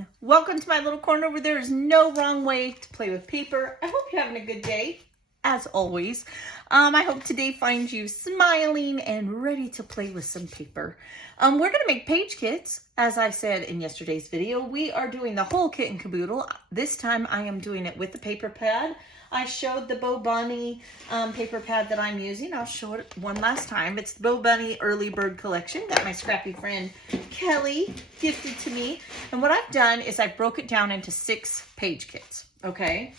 everyone. Welcome to my little corner where there is no wrong way to play with paper. I hope you're having a good day, as always. I hope today finds you smiling and ready to play with some paper. We're going to make page kits. As I said in yesterday's video, we are doing the whole kit and caboodle. This time I am doing it with the paper pad. I showed the Bo Bunny paper pad that I'm using. I'll show it one last time. It's the Bo Bunny Early Bird Collection that my scrappy friend Kelly gifted to me. And what I've done is I broke it down into 6 page kits, okay?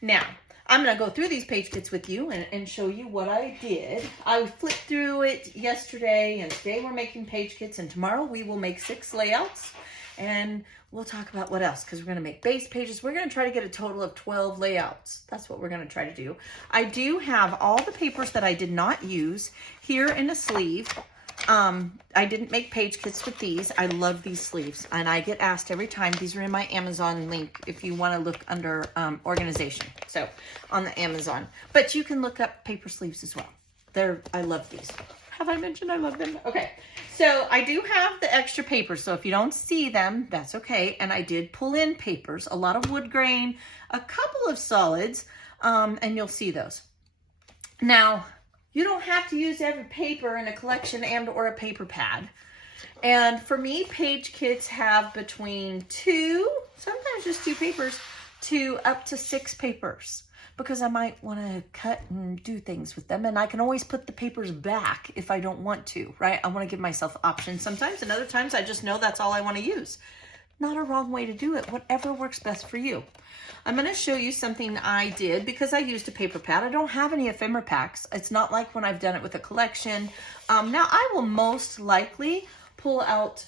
Now, I'm going to go through these page kits with you and show you what I did. I flipped through it yesterday, and today we're making page kits, and tomorrow we will make 6 layouts. And we'll talk about what else, because we're going to make base pages. We're going to try to get a total of 12 layouts. That's what we're going to try to do. I do have all the papers that I did not use here in a sleeve. I didn't make page kits with these. I love these sleeves, and I get asked every time. These are in my Amazon link if you want to look under organization, so on the Amazon. But you can look up paper sleeves as well. I love these. Have I mentioned I love them? Okay, so I do have the extra papers, so if you don't see them, that's okay. And I did pull in papers, a lot of wood grain, a couple of solids, and you'll see those. Now, you don't have to use every paper in a collection and or a paper pad. And for me, page kits have between 2, sometimes just 2 papers, to up to 6 papers, because I might want to cut and do things with them. And I can always put the papers back if I don't want to, right? I want to give myself options sometimes, and other times I just know that's all I want to use. Not a wrong way to do it, whatever works best for you. I'm going to show you something I did because I used a paper pad. I don't have any ephemera packs. It's not like when I've done it with a collection. Now I will most likely pull out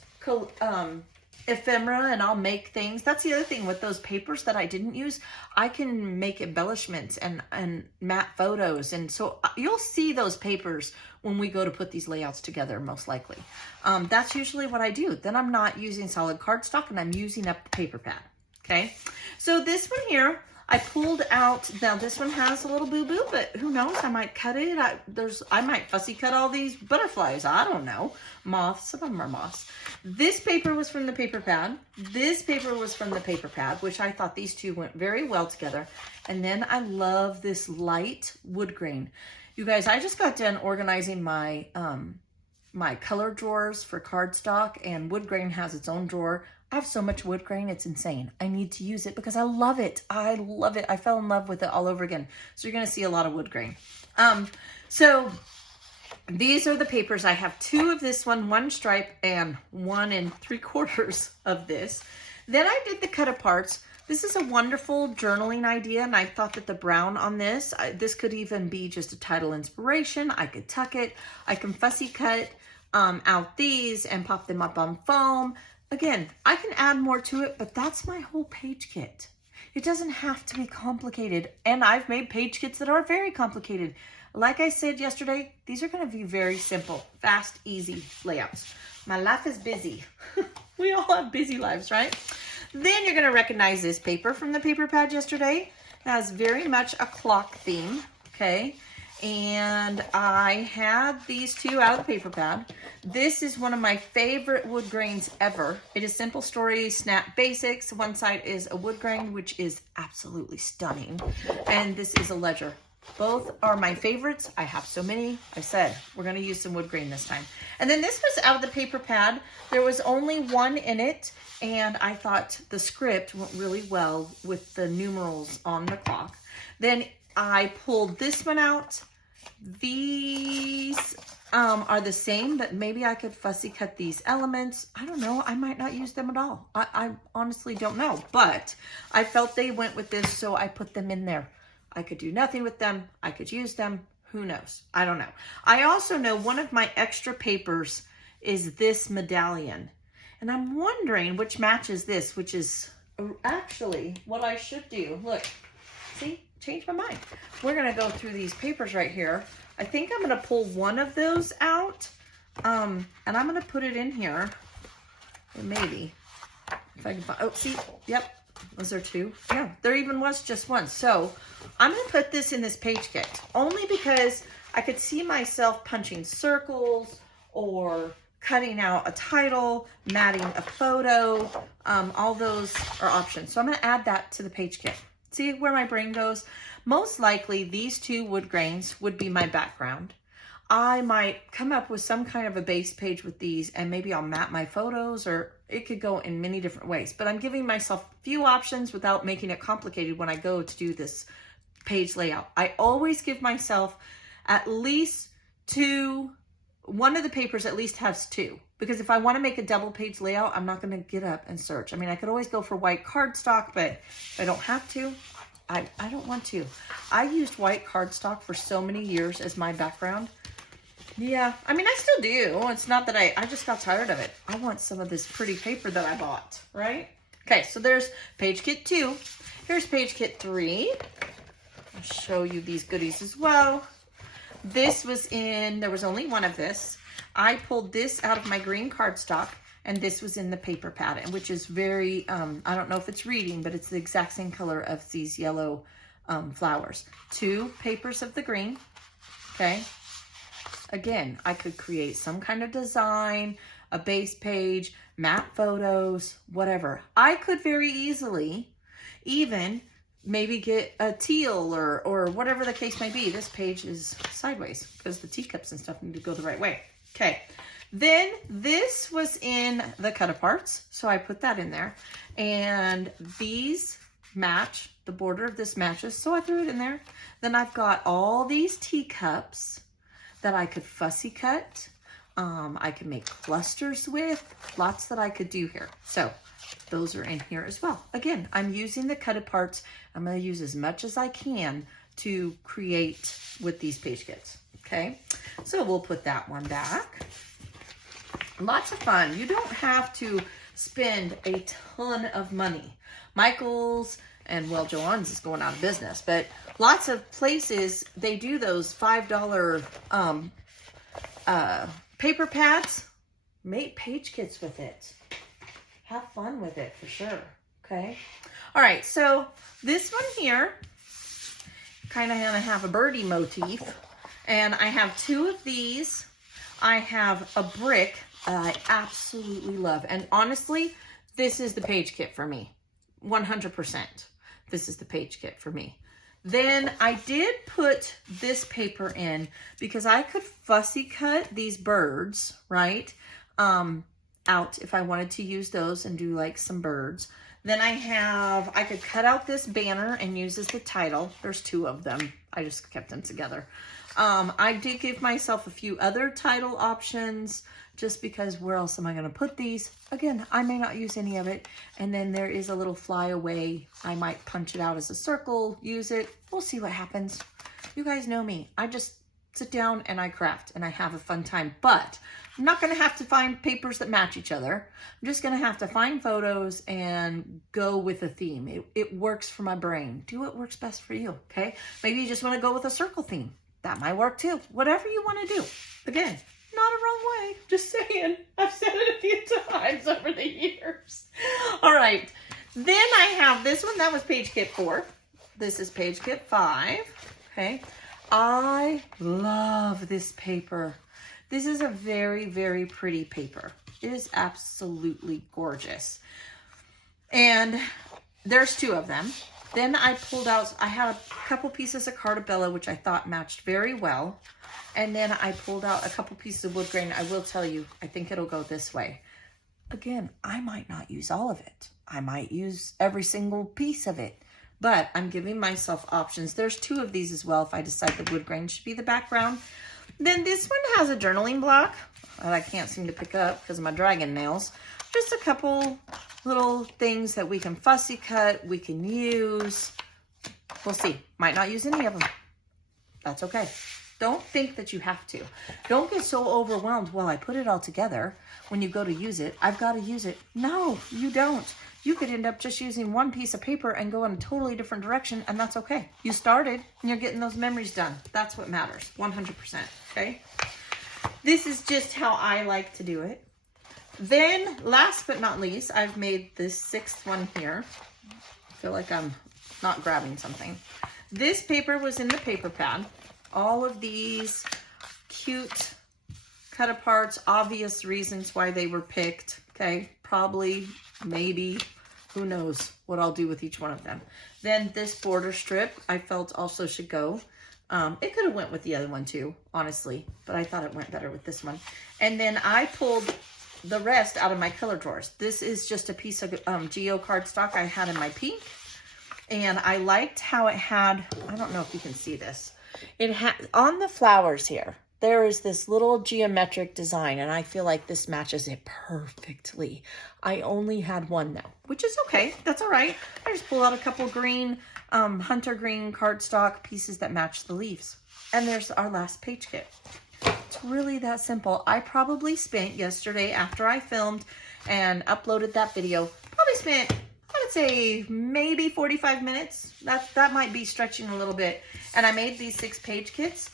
ephemera and I'll make things. That's the other thing with those papers that I didn't use. I can make embellishments and matte photos, and so you'll see those papers when we go to put these layouts together, most likely. That's usually what I do. Then I'm not using solid cardstock and I'm using up the paper pad. Okay, so this one here I pulled out. Now this one has a little boo-boo, but who knows, I might cut it. I might fussy cut all these butterflies. I don't know. Moths, some of them are moths. This paper was from the paper pad. This paper was from the paper pad, which I thought these two went very well together. And then I love this light wood grain. You guys, I just got done organizing my my color drawers for cardstock, and wood grain has its own drawer. I have so much wood grain, it's insane. I need to use it because I love it. I love it. I fell in love with it all over again. So you're going to see a lot of wood grain. So these are the papers. I have 2 of this one stripe, and 1 3/4 of this. Then I did the cut aparts. This is a wonderful journaling idea, and I thought that the brown on this, this could even be just a title inspiration. I could tuck it. I can fussy cut out these and pop them up on foam. Again, I can add more to it, but that's my whole page kit. It doesn't have to be complicated, and I've made page kits that are very complicated. Like I said yesterday, these are going to be very simple, fast, easy layouts. My life is busy. We all have busy lives, right? Then you're going to recognize this paper from the paper pad yesterday. It has very much a clock theme, okay? And I had these 2 out of the paper pad. This is one of my favorite wood grains ever. It is Simple Story Snap Basics. One side is a wood grain, which is absolutely stunning. And this is a ledger. Both are my favorites. I have so many. I said we're going to use some wood grain this time. And then this was out of the paper pad. There was only 1 in it, and I thought the script went really well with the numerals on the clock. Then I pulled this one out. These are the same, but maybe I could fussy cut these elements. I don't know. I might not use them at all. I honestly don't know, but I felt they went with this, so I put them in there. I could do nothing with them. I could use them. Who knows? I don't know. I also know one of my extra papers is this medallion, and I'm wondering which matches this, which is actually what I should do. Look, see? Changed my mind. We're going to go through these papers right here. I think I'm going to pull one of those out, and I'm going to put it in here. Or maybe if I can find, oh, see, yep. Was there 2? Yeah, there even was just 1. So I'm going to put this in this page kit only because I could see myself punching circles or cutting out a title, matting a photo, all those are options. So I'm gonna add that to the page kit. See where my brain goes? Most likely these two wood grains would be my background. I might come up with some kind of a base page with these, and maybe I'll map my photos, or it could go in many different ways. But I'm giving myself a few options without making it complicated when I go to do this page layout. I always give myself at least two, one of the papers at least has two. Because if I want to make a double page layout, I'm not going to get up and search. I mean, I could always go for white cardstock, but if I don't have to, I don't want to. I used white cardstock for so many years as my background. Yeah, I mean, I still do. It's not that I just got tired of it. I want some of this pretty paper that I bought, right? Okay, so there's page kit 2. Here's page kit 3. I'll show you these goodies as well. This was in, there was only one of this. I pulled this out of my green cardstock, and this was in the paper pad, which is very, I don't know if it's reading, but it's the exact same color of these yellow flowers. 2 papers of the green, okay? Again, I could create some kind of design, a base page, map photos, whatever. I could very easily even maybe get a teal or whatever the case may be. This page is sideways because the teacups and stuff need to go the right way. Okay, then this was in the cut aparts, so I put that in there. And these match, the border of this matches, so I threw it in there. Then I've got all these teacups that I could fussy cut. I could make clusters with, lots that I could do here. So those are in here as well. Again, I'm using the cut aparts. I'm gonna use as much as I can to create with these page kits, okay? So we'll put that one back. Lots of fun. You don't have to spend a ton of money. Michael's, and well, Joann's is going out of business, but lots of places, they do those $5 paper pads. Make page kits with it. Have fun with it for sure, okay? All right, so this one here, kind of gonna have a birdie motif, and I have 2 of these. I have a brick that I absolutely love, and honestly, this is the page kit for me, 100%. This is the page kit for me. Then I did put this paper in because I could fussy cut these birds, right? Out if I wanted to use those and do like some birds. Then I could cut out this banner and use as the title. There's 2 of them. I just kept them together. I did give myself a few other title options just because where else am I going to put these? Again, I may not use any of it. And then there is a little flyaway. I might punch it out as a circle, use it. We'll see what happens. You guys know me. I just sit down and I craft and I have a fun time. But I'm not going to have to find papers that match each other. I'm just going to have to find photos and go with a theme. It works for my brain. Do what works best for you, okay? Maybe you just want to go with a circle theme. That might work too. Whatever you want to do. Again, not a wrong way. Just saying. I've said it a few times over the years. All right. Then I have this one. That was page kit 4. This is page kit 5. Okay. I love this paper. This is a very, very pretty paper. It is absolutely gorgeous. And there's 2 of them. Then I pulled out, I had a couple pieces of Cartabella, which I thought matched very well. And then I pulled out a couple pieces of wood grain. I will tell you, I think it'll go this way. Again, I might not use all of it. I might use every single piece of it. But I'm giving myself options. There's 2 of these as well if I decide the wood grain should be the background. Then this one has a journaling block that I can't seem to pick up because of my dragon nails. Just a couple little things that we can fussy cut, we can use. We'll see. Might not use any of them. That's okay. Don't think that you have to. Don't get so overwhelmed. Well, I put it all together. When you go to use it, I've got to use it. No, you don't. You could end up just using one piece of paper and go in a totally different direction, and that's okay. You started, and you're getting those memories done. That's what matters, 100%, okay? This is just how I like to do it. Then, last but not least, I've made this 6th one here. I feel like I'm not grabbing something. This paper was in the paper pad. All of these cute cut aparts, obvious reasons why they were picked. Okay, probably, maybe, who knows what I'll do with each one of them. Then this border strip I felt also should go. It could have went with the other one too, honestly, but I thought it went better with this one. And then I pulled the rest out of my color drawers. This is just a piece of Geo cardstock I had in my pink, and I liked how it had, I don't know if you can see this, it had on the flowers here, there is this little geometric design, and I feel like this matches it perfectly. I only had one though, which is okay. That's all right. I just pulled out a couple green, hunter green cardstock pieces that match the leaves. And there's our last page kit. It's really that simple. I probably spent yesterday after I filmed and uploaded that video, probably spent, I would say maybe 45 minutes. That might be stretching a little bit. And I made these 6 page kits.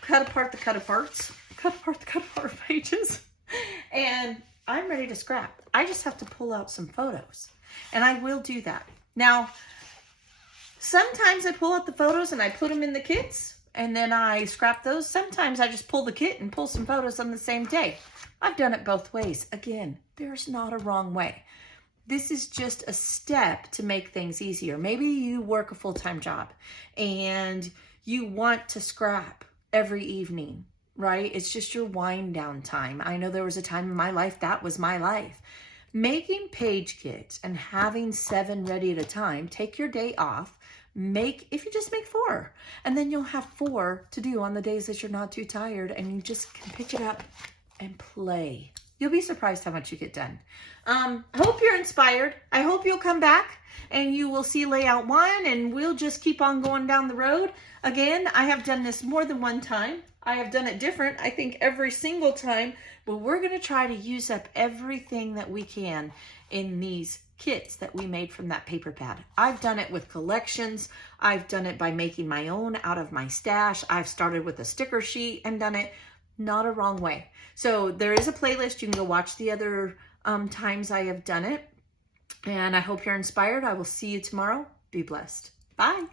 Cut apart the cut apart pages, and I'm ready to scrap. I just have to pull out some photos, and I will do that. Now, sometimes I pull out the photos and I put them in the kits, and then I scrap those. Sometimes I just pull the kit and pull some photos on the same day. I've done it both ways. Again, there's not a wrong way. This is just a step to make things easier. Maybe you work a full-time job and you want to scrap every evening, right? It's just your wind down time. I know there was a time in my life that was my life. Making page kits and having 7 ready at a time, take your day off, if you just make 4, and then you'll have 4 to do on the days that you're not too tired, and you just can pick it up and play. You'll be surprised how much you get done. I hope you're inspired. I hope you'll come back and you will see layout 1, and we'll just keep on going down the road. Again, I have done this more than one time. I have done it different, I think, every single time, but we're going to try to use up everything that we can in these kits that we made from that paper pad. I've done it with collections. I've done it by making my own out of my stash. I've started with a sticker sheet and done it not a wrong way. So there is a playlist. You can go watch the other times I have done it. And I hope you're inspired. I will see you tomorrow. Be blessed. Bye.